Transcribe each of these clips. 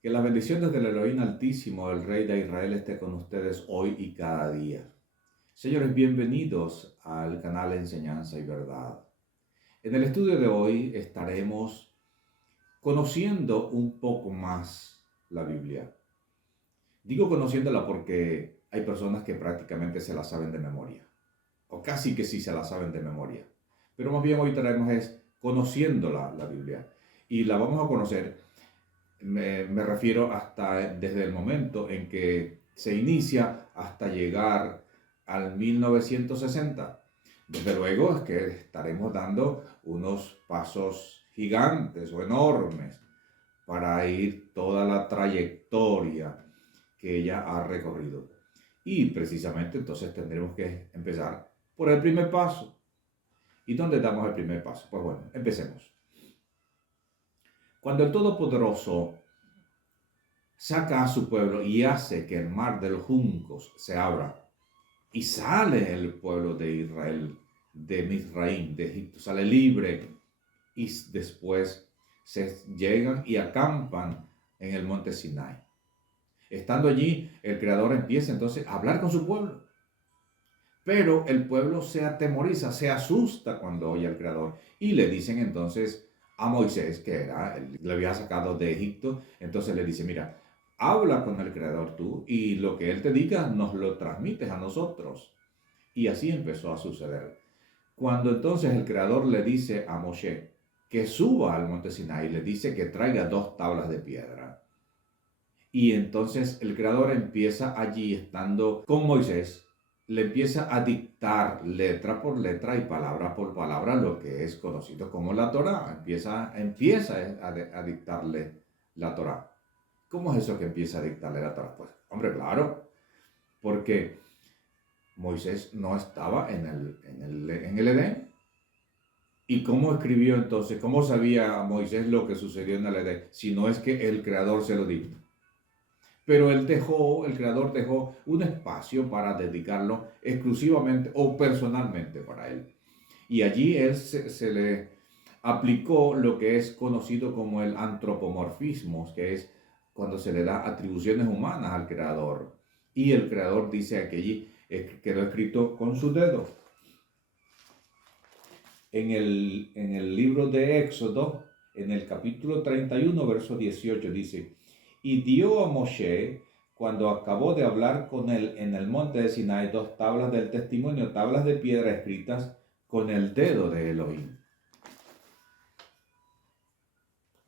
Que las bendiciones del Elohim Altísimo, el Rey de Israel, esté con ustedes hoy y cada día. Señores, bienvenidos al canal Enseñanza y Verdad. En el estudio de hoy estaremos conociendo un poco más la Biblia. Digo conociéndola porque hay personas que prácticamente se la saben de memoria, o casi que sí se la saben de memoria. Pero más bien hoy traemos es conociéndola, la Biblia. Y la vamos a conocer. Me refiero hasta desde el momento en que se inicia hasta llegar al 1960. Desde luego es que estaremos dando unos pasos gigantes o enormes para ir toda la trayectoria que ella ha recorrido. Y precisamente entonces tendremos que empezar por el primer paso. ¿Y dónde damos el primer paso? Pues bueno, empecemos. Cuando el Todopoderoso saca a su pueblo y hace que el mar de los juncos se abra y sale el pueblo de Israel, de Misraim, de Egipto, sale libre y después se llegan y acampan en el monte Sinai. Estando allí, el Creador empieza entonces a hablar con su pueblo. Pero el pueblo se atemoriza, se asusta cuando oye al Creador. Y le dicen entonces a Moisés, que le había sacado de Egipto, entonces le dice, mira, habla con el Creador tú y lo que Él te diga nos lo transmites a nosotros. Y así empezó a suceder. Cuando entonces el Creador le dice a Moshe que suba al monte Sinai, le dice que traiga 2 tablas de piedra. Y entonces el Creador empieza allí, estando con Moisés, le empieza a dictar letra por letra y palabra por palabra lo que es conocido como la Torá. Empieza a dictarle la Torá. ¿Cómo es eso que empieza a dictarle la Torá? Pues, hombre, claro, porque Moisés no estaba en el Edén. ¿Y cómo escribió entonces? ¿Cómo sabía Moisés lo que sucedió en el Edén? Si no es que el Creador se lo dictó. Pero el Creador dejó un espacio para dedicarlo exclusivamente o personalmente para él. Y allí él se le aplicó lo que es conocido como el antropomorfismo, que es cuando se le da atribuciones humanas al Creador. Y el Creador dice que allí quedó escrito con su dedo. En el libro de Éxodo, en el capítulo 31, verso 18, dice, y dio a Moshe, cuando acabó de hablar con él en el monte de Sinai, 2 tablas del testimonio, tablas de piedra escritas con el dedo de Elohim.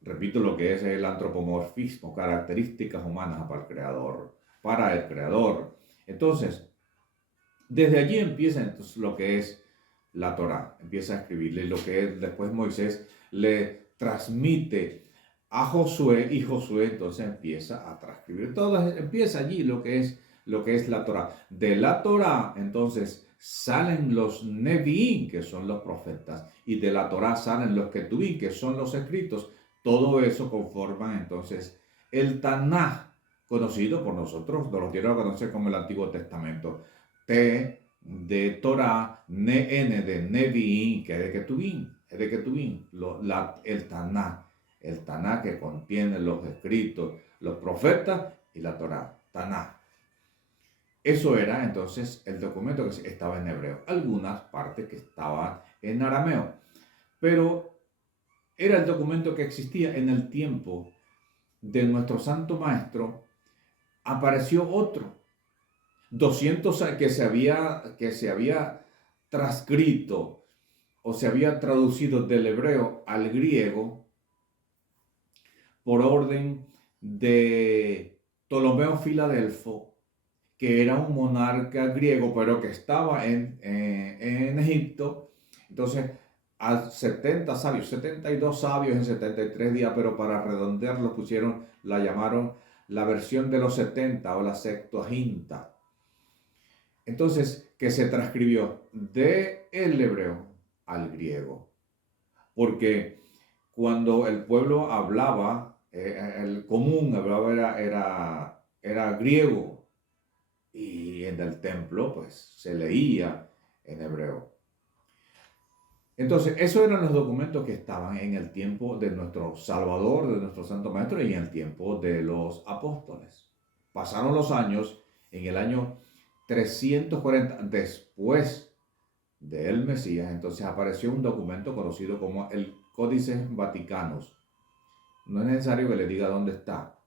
Repito lo que es el antropomorfismo, características humanas para el Creador, para el Creador. Entonces, desde allí empieza entonces lo que es la Torá, empieza a escribirle lo que después Moisés le transmite a Josué y Josué entonces empieza a transcribir. Todo empieza allí lo que es la Torá. De la Torá entonces salen los Nevi'im, que son los profetas, y de la Torá salen los Ketuvim, que son los escritos. Todo eso conforman entonces el Tanaj, conocido por nosotros, nos lo dieron a conocer como el Antiguo Testamento. T de Torah, N de Nevi'im, que es de Ketuvim, el Taná que contiene los escritos, los profetas y la Torah, Taná. Eso era entonces el documento que estaba en hebreo, algunas partes que estaban en arameo, pero era el documento que existía en el tiempo de nuestro santo maestro. Apareció otro 200 que se había transcrito o se había traducido del hebreo al griego por orden de Ptolomeo Filadelfo, que era un monarca griego, pero que estaba en Egipto. Entonces, a 70 sabios, 72 sabios en 73 días, pero para redondearlo la llamaron la versión de los 70 o la Septuaginta. Entonces, que se transcribió del hebreo al griego. Porque cuando el pueblo hablaba, el común hablaba era griego. Y en el templo, pues, se leía en hebreo. Entonces, esos eran los documentos que estaban en el tiempo de nuestro Salvador, de nuestro Santo Maestro y en el tiempo de los apóstoles. Pasaron los años, en el año 340 después del Mesías, entonces apareció un documento conocido como el Códice Vaticanus. No es necesario que le diga dónde está.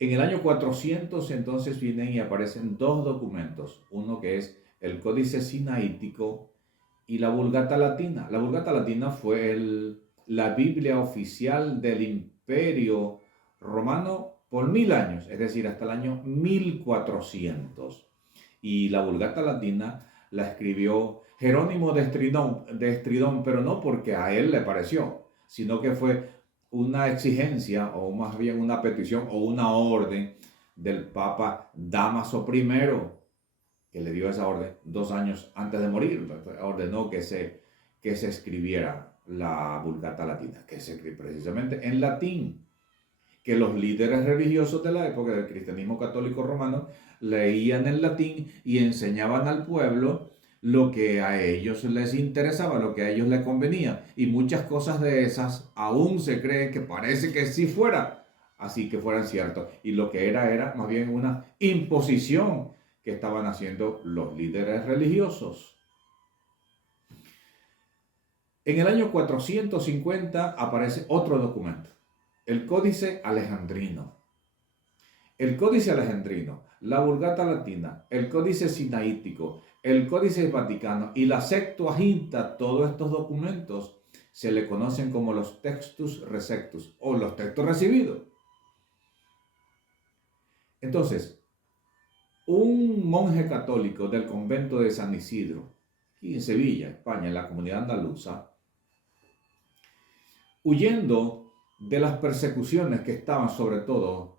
En el año 400 entonces vienen y aparecen dos documentos, uno que es el Códice Sinaítico y la Vulgata Latina. La Vulgata Latina fue la Biblia oficial del Imperio Romano por 1000 años, es decir, hasta el año 1400. Y la Vulgata Latina la escribió Jerónimo de Estridón, pero no porque a él le pareció, sino que fue una exigencia o más bien una petición o una orden del Papa Dámaso I, que le dio esa orden 2 años antes de morir. Ordenó que se escribiera la Vulgata Latina, que se escribe precisamente en latín, que los líderes religiosos de la época del cristianismo católico romano leían en latín y enseñaban al pueblo lo que a ellos les interesaba, lo que a ellos les convenía. Y muchas cosas de esas aún se cree que parece que sí fuera, así que fueran ciertos. Y lo que era más bien una imposición que estaban haciendo los líderes religiosos. En el año 450 aparece otro documento, el Códice Alejandrino. El Códice Alejandrino, la Vulgata Latina, el Códice Sinaítico, el Códice Vaticano y la Septuaginta, todos estos documentos se le conocen como los Textus Receptus o los textos recibidos. Entonces, un monje católico del convento de San Isidro, aquí en Sevilla, España, en la comunidad andaluza, huyendo de las persecuciones que estaban sobre todo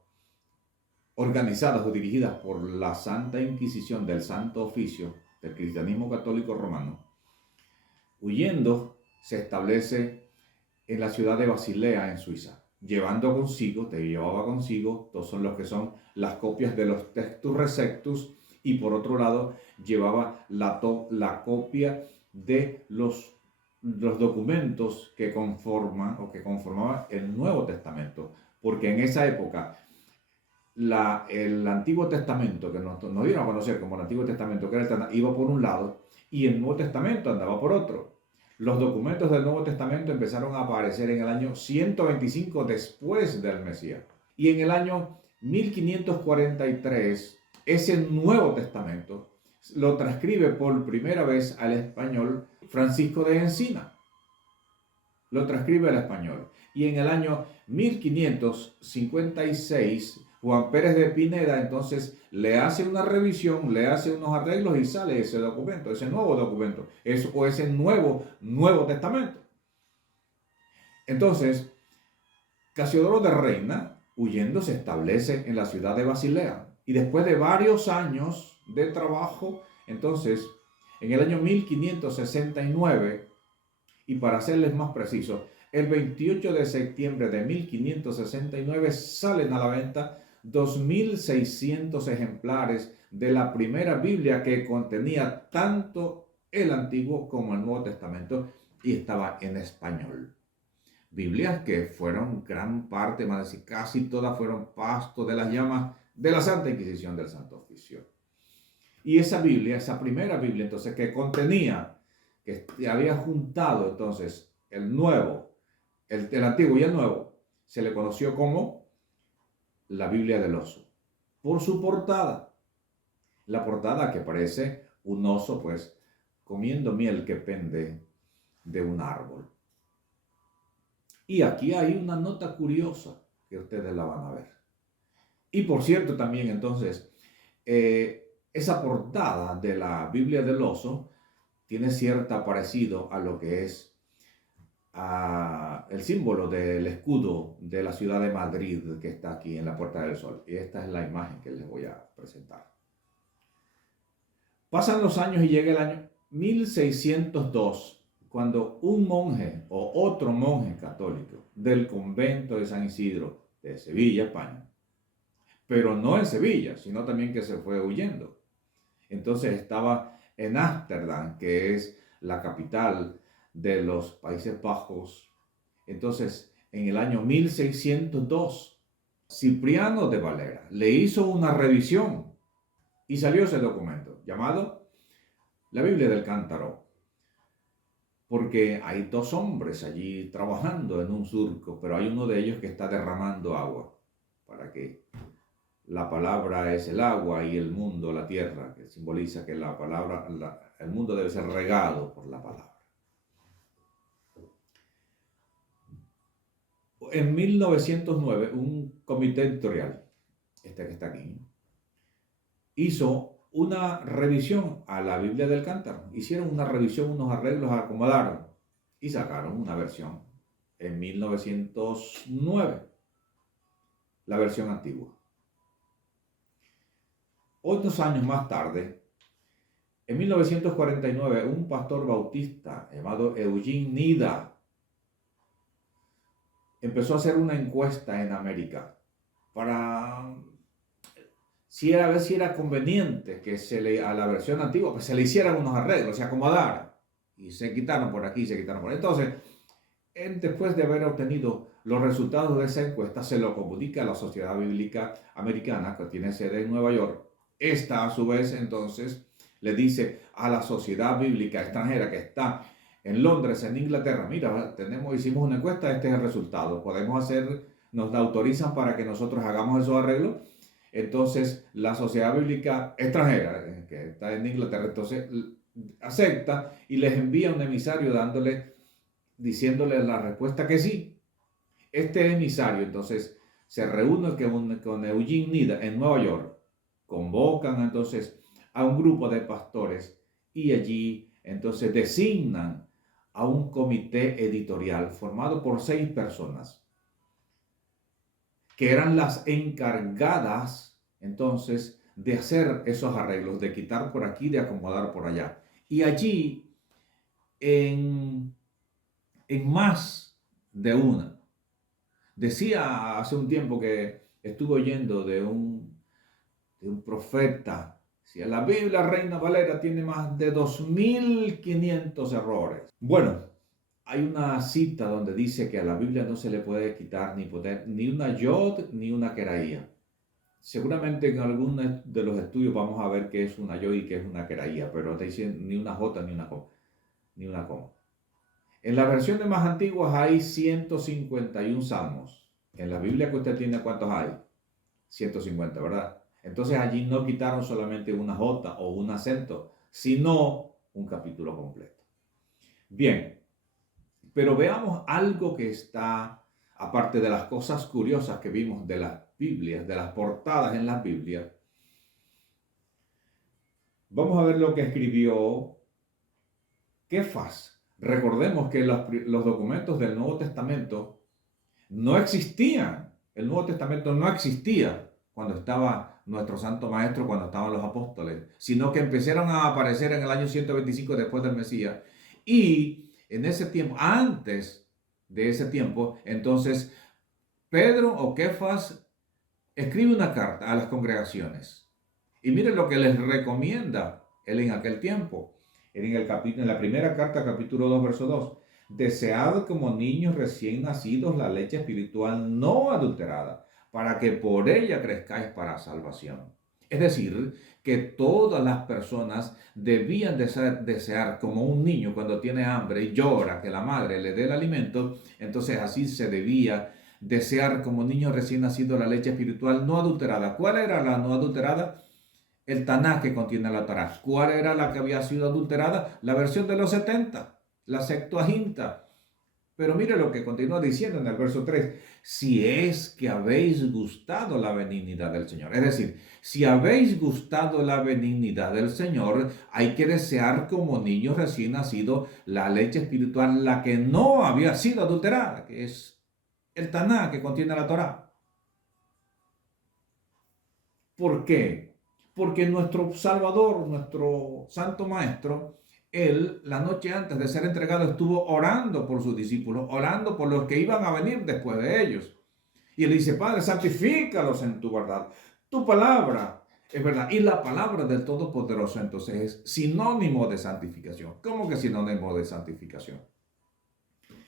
organizadas o dirigidas por la Santa Inquisición del Santo Oficio del cristianismo católico romano, huyendo se establece en la ciudad de Basilea, en Suiza, llevaba consigo, todos son los que son las copias de los Textus Receptus, y por otro lado llevaba la copia de los documentos que conformaban el Nuevo Testamento, porque en esa época el Antiguo Testamento, que nos dieron a conocer como el Antiguo Testamento, que era iba por un lado y el Nuevo Testamento andaba por otro. Los documentos del Nuevo Testamento empezaron a aparecer en el año 125 después del Mesías. Y en el año 1543, ese Nuevo Testamento lo transcribe por primera vez al español Francisco de Encina. Lo transcribe al español. Y en el año 1556, Juan Pérez de Pineda entonces le hace una revisión, le hace unos arreglos y sale ese documento, ese nuevo documento, ese nuevo Testamento. Entonces, Casiodoro de Reina, huyendo, se establece en la ciudad de Basilea. Y después de varios años de trabajo, entonces, en el año 1569, y para serles más precisos, el 28 de septiembre de 1569 salen a la venta 2.600 ejemplares de la primera Biblia, que contenía tanto el Antiguo como el Nuevo Testamento y estaba en español. Biblias que fueron gran parte, más decir, casi todas fueron pasto de las llamas de la Santa Inquisición del Santo Oficio. Y esa Biblia, esa primera Biblia, entonces, que contenía, que había juntado entonces el Antiguo y el Nuevo, se le conoció como la Biblia del Oso, por su portada. La portada que parece un oso, pues, comiendo miel que pende de un árbol. Y aquí hay una nota curiosa que ustedes la van a ver. Y por cierto, también entonces, esa portada de la Biblia del Oso tiene cierto parecido a lo que es el símbolo del escudo de la ciudad de Madrid, que está aquí en la Puerta del Sol. Y esta es la imagen que les voy a presentar. Pasan los años y llega el año 1602, cuando un monje o otro monje católico del convento de San Isidro de Sevilla, España, pero no en Sevilla, sino también que se fue huyendo. Entonces estaba en Ámsterdam, que es la capital de los Países Bajos. Entonces, en el año 1602, Cipriano de Valera le hizo una revisión y salió ese documento llamado la Biblia del Cántaro, porque hay dos hombres allí trabajando en un surco, pero hay uno de ellos que está derramando agua para que la palabra es el agua y el mundo, la tierra, que simboliza que la palabra, el mundo debe ser regado por la palabra. En 1909, un comité editorial, este que está aquí, hizo una revisión a la Biblia del Cántaro. Hicieron una revisión, unos arreglos, acomodaron y sacaron una versión en 1909, la versión antigua. Otros años más tarde, en 1949, un pastor bautista llamado Eugene Nida empezó a hacer una encuesta en América para ver si era conveniente que a la versión antigua pues se le hicieran unos arreglos, se acomodara. Y se quitaron por aquí, se quitaron por ahí. Entonces, después de haber obtenido los resultados de esa encuesta, se lo comunica a la Sociedad Bíblica Americana, que tiene sede en Nueva York. Esta, a su vez, entonces, le dice a la Sociedad Bíblica Extranjera que está en Londres, en Inglaterra: mira, hicimos una encuesta, este es el resultado. Nos la autorizan para que nosotros hagamos esos arreglos. Entonces, la Sociedad Bíblica Extranjera, que está en Inglaterra, entonces acepta y les envía un emisario diciéndole la respuesta que sí. Este emisario, entonces, se reúne con Eugene Nida en Nueva York. Convocan entonces a un grupo de pastores y allí entonces designan a un comité editorial formado por 6 personas que eran las encargadas entonces de hacer esos arreglos, de quitar por aquí, de acomodar por allá. Y allí, en más de una, decía hace un tiempo que estuve oyendo de un profeta: si la Biblia Reina Valera tiene más de 2500 errores. Bueno, hay una cita donde dice que a la Biblia no se le puede quitar ni una yod ni una queraía. Seguramente en algunos de los estudios vamos a ver qué es una yod y qué es una queraía, pero te dicen ni una jota ni una coma. En las versiones más antiguas hay 151 salmos. En la Biblia que usted tiene, ¿cuántos hay? 150, ¿verdad? Entonces allí no quitaron solamente una jota o un acento, sino un capítulo completo. Bien, pero veamos algo que está, aparte de las cosas curiosas que vimos de las Biblias, de las portadas en las Biblias. Vamos a ver lo que escribió Kefas. Recordemos que los documentos del Nuevo Testamento no existían. El Nuevo Testamento no existía cuando estaba nuestro Santo Maestro, cuando estaban los apóstoles, sino que empezaron a aparecer en el año 125 después del Mesías. Y en ese tiempo, antes de ese tiempo, entonces Pedro o Kefas escribe una carta a las congregaciones. Y miren lo que les recomienda él en aquel tiempo. En la primera carta, capítulo 2, verso 2. Desead como niños recién nacidos la leche espiritual no adulterada, para que por ella crezcáis para salvación. Es decir, que todas las personas debían desear como un niño cuando tiene hambre y llora que la madre le dé el alimento. Entonces así se debía desear como niño recién nacido la leche espiritual no adulterada. ¿Cuál era la no adulterada? El Tanaj que contiene la Torá. ¿Cuál era la que había sido adulterada? La versión de los 70, la Septuaginta. Pero mire lo que continúa diciendo en el verso 3. Si es que habéis gustado la benignidad del Señor. Es decir, si habéis gustado la benignidad del Señor, hay que desear como niños recién nacidos la leche espiritual, la que no había sido adulterada, que es el Taná que contiene la Torá. ¿Por qué? Porque nuestro Salvador, nuestro Santo Maestro, él la noche antes de ser entregado estuvo orando por sus discípulos, orando por los que iban a venir después de ellos. Y él dice: Padre, santifícalos en tu verdad. Tu palabra Es verdad. Y la palabra del Todopoderoso entonces es sinónimo de santificación. ¿Cómo que sinónimo de santificación?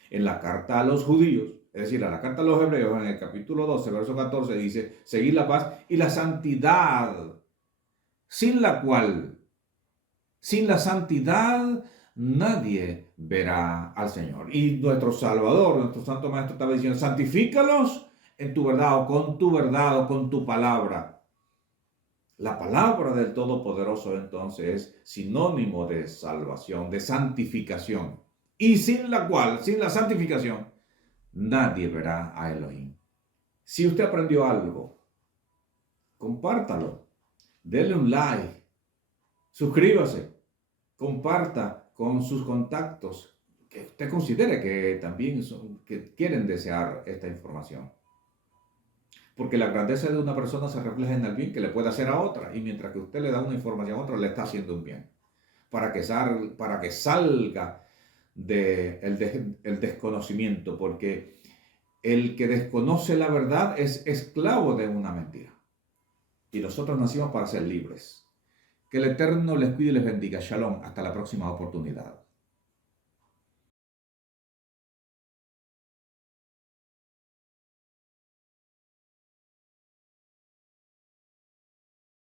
En la carta a los judíos, es decir, a la carta a los hebreos, en el capítulo 12, verso 14, dice, seguid la paz y la santidad, sin la cual, sin la santidad, nadie verá al Señor. Y nuestro Salvador, nuestro Santo Maestro estaba diciendo, santifícalos en tu verdad o con tu palabra. La palabra del Todopoderoso entonces es sinónimo de salvación, de santificación. Y sin la cual, sin la santificación, nadie verá a Elohim. Si usted aprendió algo, compártalo. Denle un like. Suscríbase. Comparta con sus contactos que usted considere que también que quieren desear esta información. Porque la grandeza de una persona se refleja en el bien que le puede hacer a otra. Y mientras que usted le da una información a otra, le está haciendo un bien. Para que salga del desconocimiento. Porque el que desconoce la verdad es esclavo de una mentira. Y nosotros nacimos para ser libres. Que el Eterno les cuide y les bendiga. Shalom. Hasta la próxima oportunidad.